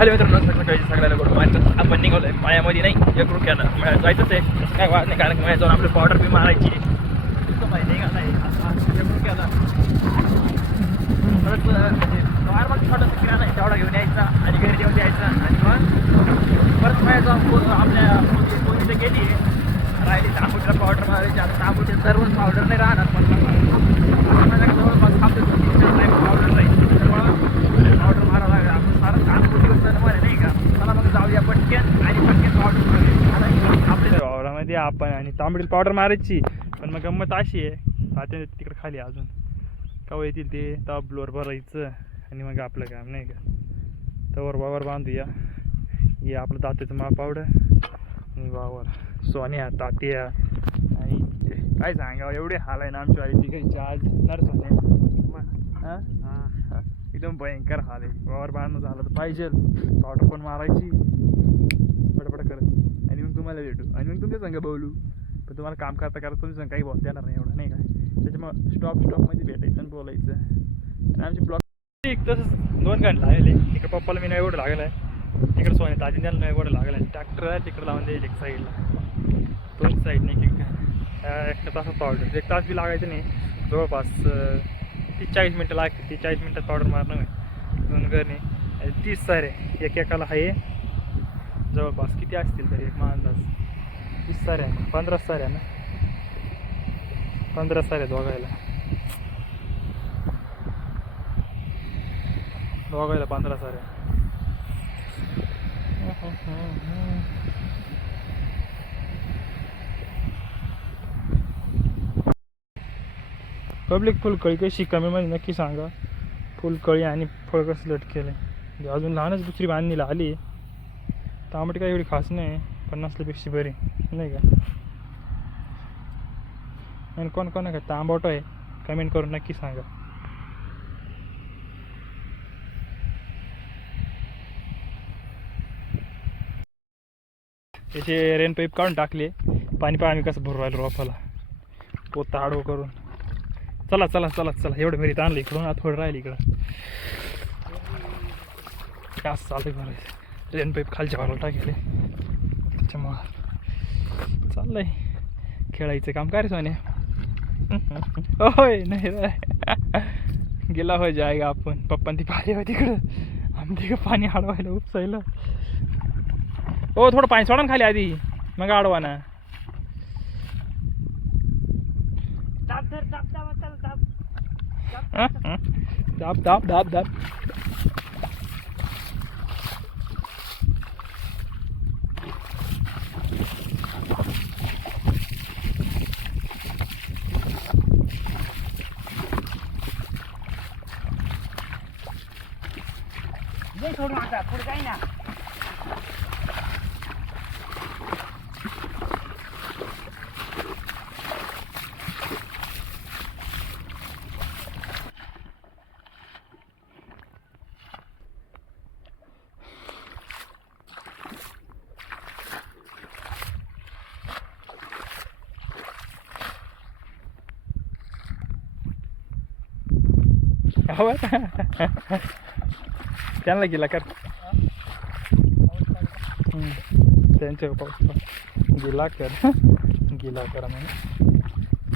खाली मित्रांनो सकाळी सगळ्याला गुड मॉर्निंग. आपण निघालोय मायामध्ये नाही एक रुपयाला मळ्यात जायचंच आहे. काय वाद नाही कारण की माझ्या जाऊन आपली पावडर बी मारायची माहिती नाही का नाही एक रुपयाला परत म्हणजे नॉर्मल छोटासा किराणा आहे तेवढा घेऊन यायचा आणि घरी जेवण द्यायचा आणि मग परत माझ्या जाऊन आपल्या कोणी गेली राहिली 10 फुटला पावडर मारायची. आता 10 फुटे सर्वच पावडर नाही राहणार पण माझ्याकडे जवळपास हफ्ते 2-3 टाईम पावडर राहील तर पावडर मारावं लागेल. आपण सारं 10 फुटी होतं मध्ये नाही का मला मग जाऊया पटक्यान आणि पटक्यान पावडर आपल्या वावरामध्ये आपण आणि तांबडील पावडर मारायची. पण मग गंमत अशी आहे तात्या तिकडे खाली अजून कवा येतील ते तवा ब्लोअर भरायचं आणि मग आपलं काम नाही का तवर वावर बांधूया. हे आपलं तात्याचं मा पावडर आणि वावर सोन्या तात्या आणि काय सांगा एवढे हाल आहे ना आमच्या आई तिघायची आज नर सोन्या हां एकदम भयंकर हाल आहे. वावर बांधणं झालं तर पाहिजे पावडर पण मारायची पडपड करत आणि मग तुम्हाला भेटू आणि मग तुमच्या संग बोलू. पण तुम्हाला काम करता करता तुमच्या संग काही बोलता येणार नाही एवढं नाही का. त्याच्यामुळं स्टॉपमध्ये भेटायचं आणि बोलायचं आणि आमची ब्लॉक एक तसंच 2 घंटे लागले. इकडे पप्पाला मी नाही एवढं लागलं आहे तिकडे सोने ताजी त्याला नाही एवढं लागलं आहे. ट्रॅक्टर आहे तिकडे लावून द्यायचं एक साईडला 2 साईडने एक तासात पावडर 1 तास बी लागायचं नाही जवळपास 30-40 मिनटं लागते. 30-40 मिनटात पावडर मारणं 2 करणे 30 सारे एकाला आहे जवळपास किती असतील तरी एक अंदाज 30 साऱ्या 15 साऱ्या ना 15 साऱ्या दोघायला 15 साऱ्या. पब्लिक फुलकळी कशी कमीमध्ये नक्की सांगा. फुलकळी आणि फळ कसं लटकेलं म्हणजे अजून लहानच दुसरी बांधणीला आली. तांबटी काही एवढी खास नाही 50पेक्षा बरी नाही का. आणि कोण आहे का तांबट आहे कमेंट करून नक्की सांगा. त्याचे रेन पाईप काढून टाकले पाणी आम्ही कसं भरू राहिलो रोपाला पोता आडवं करून. चला चला चला चला एवढं मेरीत आणलं इकडून आता थोडं राहिलं इकडं काय चालतं भरायचं. रेन पाईप खालच्या भागाला टाकले त्याच्यामुळं चाललंय खेळायचं काम काय रे सोन्या. होय नाही गेला होय जायगा आपण पप्पा ती पाणी होय तिकडं आम्ही तिकडं पाणी अडवायला उपसायला. हो थोडं पाणी सोडा ना खाली आधी मग अडवा ना. दाब दाब दाब दाब सोडून आता पुढे काही ना त्यांना गेला कर त्यांच्या पाऊस गिला कर मैंने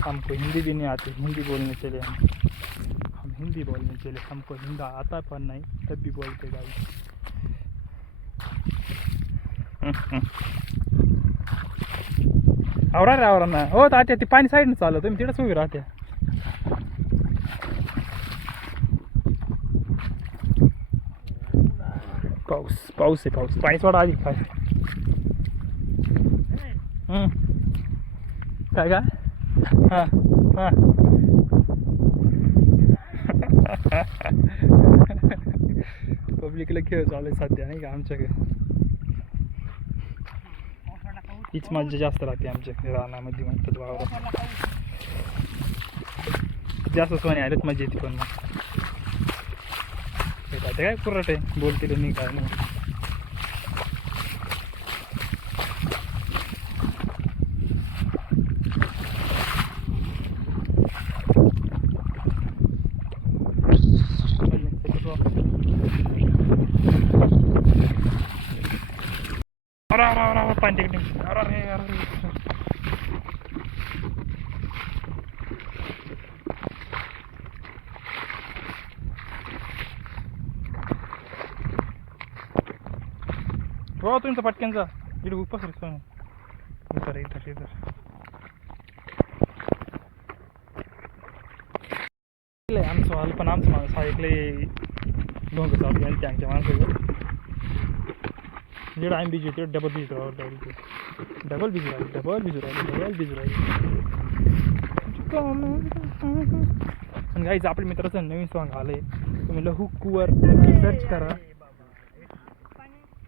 हमको हिंदी भी नहीं आती. हिंदी बोलने चले हम हिंदी बोलने चले हमको हिंदी आता पर नहीं तब भी बोलते गाई. आवरा ना हो तात्या ती पाणी साईडनं चाललं तुम्ही तिकडंच उभी राहत्या. पाऊस आहे पाऊस पाणी सोडा आधी काय काय का हां हां पब्लिकला खेळ चालू आहे सध्या नाही का आमच्याकडे. हीच मज्जा जास्त राहते आमच्याकडे रानामध्ये म्हणतात वावरात जास्त सोने आलेत मजा येते. पण आता काय कुर्रट आहे बोलतील मी काय नाही. पाणी तिकडे. अरे अरे हो तुमचा पटक्यांचा इकडे उपास इधर इधर इधर आमचं वाल पण आमचं माणूस हा इकडे ढोंग चालू यांच्या आमच्या माणसाचं जेवढं आम्ही बिजू तेवढं डबल बिजू राहिलं डबल बिजू राहिलं आणि गाईचं आपल्या मित्राचं नवीन सॉंग आलं आहे तुम्ही लहू कुवर नक्की सर्च करा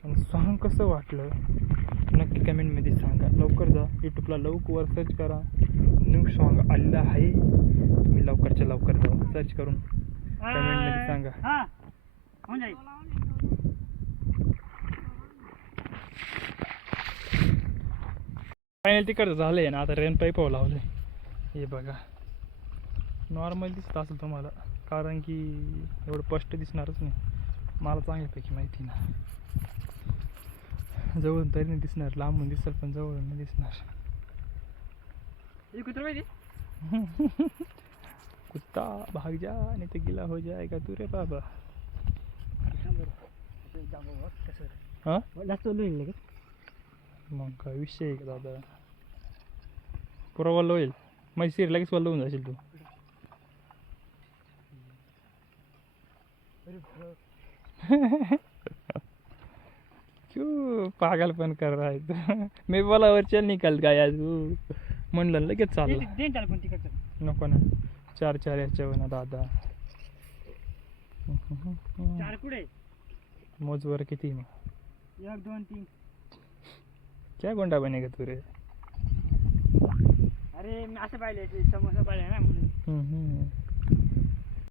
आणि सॉंग कसं वाटलं नक्की कमेंटमध्ये सांगा. लवकर जा यूट्यूबला लवकर सर्च करा न्यू सॉंग आलेलं आहे तुम्ही लवकरच्या लवकर जा सर्च करून कमेंटमध्ये सांगा. हा होऊन जाईल. फायनल तिकडचं झालं आहे ना आता रेन पाईप लावलं आहे हे बघा. नॉर्मल दिसत असेल तुम्हाला कारण की एवढं स्पष्ट दिसणारच नाही मला चांगल्यापैकी माहिती ना. जवळून तरी नाही दिसणार लांबून दिसेल पण जवळून नाही दिसणार. कुत्र माहिती कुत्ता भाग जा नहीं तो गिला हो जाएगा तू रे बाबा. हां जास्त होईल लगेच. मग काय विषय आहे का दादा पुरा वल्ल होईल माझी सीर लगेच वल्ल होऊन जाशील तू. क्यों पागलपन कर रहा है तू. मी बोला वर चल निकल गाया तू म्हणलं लगेच चाललं. देन चाल पण तिकडचं नको ना 4-4 याच्यावर ना दादा. चार कुठे मोजवर किती मग 1 2 3. क्या गोंडा बनेगा तू रे. अरे मी असं पाहिले समोसा पाहिले ना म्हणून.